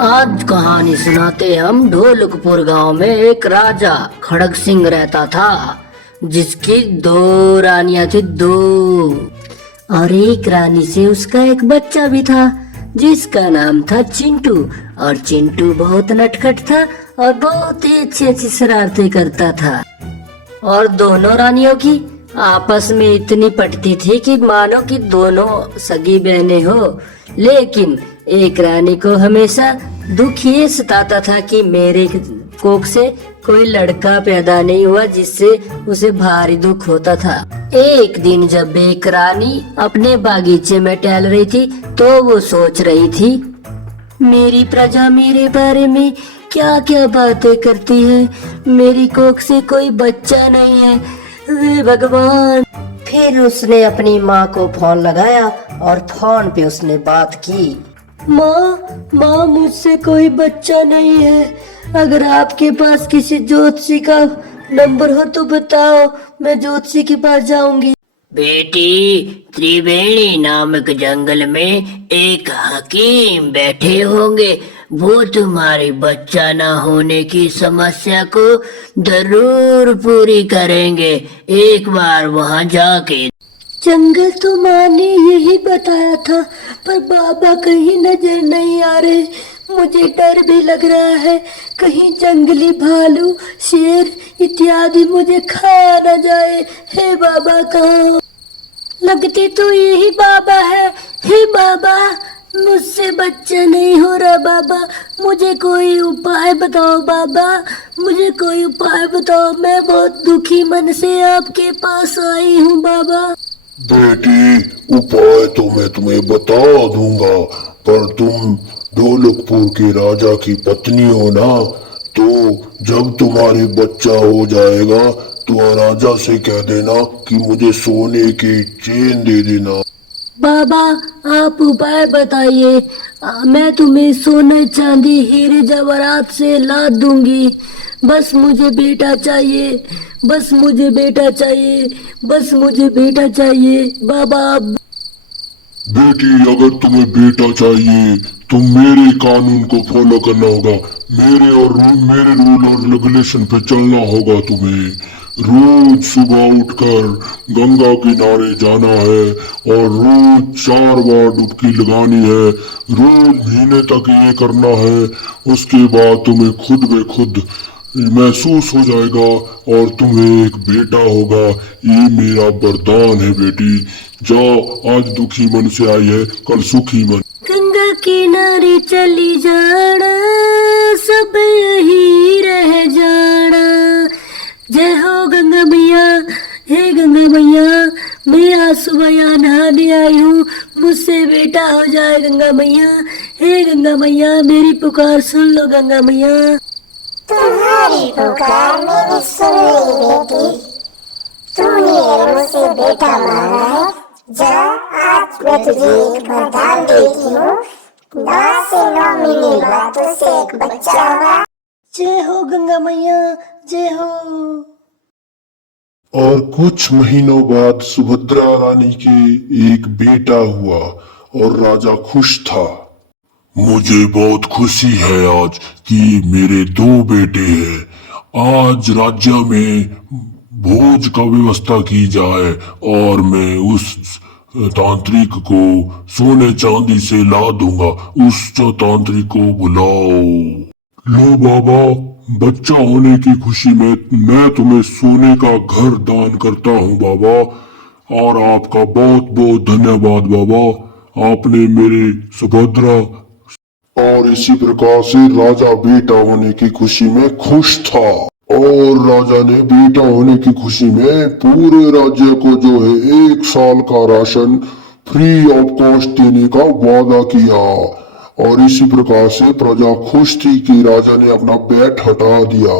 आज कहानी सुनाते हम ढोलकपुर गांव में एक राजा खड़ग सिंह रहता था, जिसकी दो रानियां थी दो। और एक रानी से उसका एक बच्चा भी था, जिसका नाम था चिंटू। और चिंटू बहुत नटखट था और बहुत ही अच्छी अच्छी शरारतें करता था। और दोनों रानियों की आपस में इतनी पटती थी कि मानो कि दोनों सगी बहनें हो। लेकिन एक रानी को हमेशा दुख ये सताता था कि मेरे कोख से कोई लड़का पैदा नहीं हुआ, जिससे उसे भारी दुख होता था। एक दिन जब एक रानी अपने बागीचे में टहल रही थी, तो वो सोच रही थी, मेरी प्रजा मेरे बारे में क्या क्या बातें करती है, मेरी कोख से कोई बच्चा नहीं है, हे भगवान। फिर उसने अपनी माँ को फोन लगाया और फोन पे उसने बात की। माँ मुझसे कोई बच्चा नहीं है, अगर आपके पास किसी ज्योतिषी का नंबर हो तो बताओ, मैं ज्योतिषी के पास जाऊंगी। बेटी, त्रिवेणी नामक जंगल में एक हकीम बैठे होंगे, वो तुम्हारी बच्चा न होने की समस्या को जरूर पूरी करेंगे। एक बार वहां जाके। जंगल तो माँ ने यही बताया था, पर बाबा कहीं नजर नहीं आ रहे। मुझे डर भी लग रहा है, कहीं जंगली भालू, शेर इत्यादि मुझे खा न जाए। हे बाबा, कहाँ? लगते तो यही बाबा है। हे बाबा, मुझसे बच्चा नहीं हो रहा बाबा, मुझे कोई उपाय बताओ बाबा, मुझे कोई उपाय बताओ। मैं बहुत दुखी मन से आपके पास आई हूँ बाबा। बेटी, उपाय तो मैं तुम्हें बता दूंगा, पर तुम ढोलकपुर के राजा की पत्नी हो ना, तो जब तुम्हारे बच्चा हो जाएगा तो राजा से कह देना कि मुझे सोने की चेन दे देना। बाबा, आप उपाय बताइए, मैं तुम्हें सोने चांदी हीरे जवाहरात से लाद दूंगी। बस मुझे बेटा चाहिए, बस मुझे बेटा चाहिए, बस मुझे बेटा चाहिए बाबा। बेटी, अगर तुम्हें बेटा चाहिए तो मेरे कानून को फॉलो करना होगा, मेरे रूल और रेगुलेशन पे चलना होगा। तुम्हें रोज सुबह उठकर गंगा किनारे जाना है और रोज 4 बार डुबकी लगानी है। रोज महीने तक ये करना है, उसके बाद तुम्हें खुद ब खुद महसूस हो जाएगा और तुम्हें एक बेटा होगा। ये मेरा वरदान है बेटी। जाओ, आज दुखी मन से आई है, कल सुखी मन। गंगा किनारे चली जाना, सब यही रह जाना। जय हो गंगा मैया, हे गंगा मैया, मैं आज सुबह यहाँ नहाने आई हूँ, मुझसे बेटा हो जाए गंगा मैया। हे गंगा मैया, मेरी पुकार सुन लो गंगा मैया। तुम्हारी पुकार मैंने सुन ली बेटी, तूने मुझसे बेटा मांगा है। जा, आज मैं तुझे एक वरदान देती हूँ, 9 से 9 महीने बाद तुझसे एक बच्चा होगा। जय हो गंगा मैया, जय हो। और कुछ महीनों बाद सुभद्रा रानी के एक बेटा हुआ और राजा खुश था। मुझे बहुत खुशी है आज कि मेरे 2 बेटे हैं। आज राज्य में भोज का व्यवस्था की जाए और मैं उस तांत्रिक को सोने चांदी से ला दूंगा। उस तांत्रिक को बुलाओ। लो बाबा, बच्चा होने की खुशी में मैं तुम्हें सोने का घर दान करता हूँ बाबा, और आपका बहुत बहुत धन्यवाद बाबा, आपने मेरे सुभद्रा। और इसी प्रकार से राजा बेटा होने की खुशी में खुश था, और राजा ने बेटा होने की खुशी में पूरे राज्य को जो है 1 साल का राशन फ्री ऑफ कॉस्ट देने का वादा किया। और इसी प्रकार से प्रजा खुश थी कि राजा ने अपना बैट हटा दिया।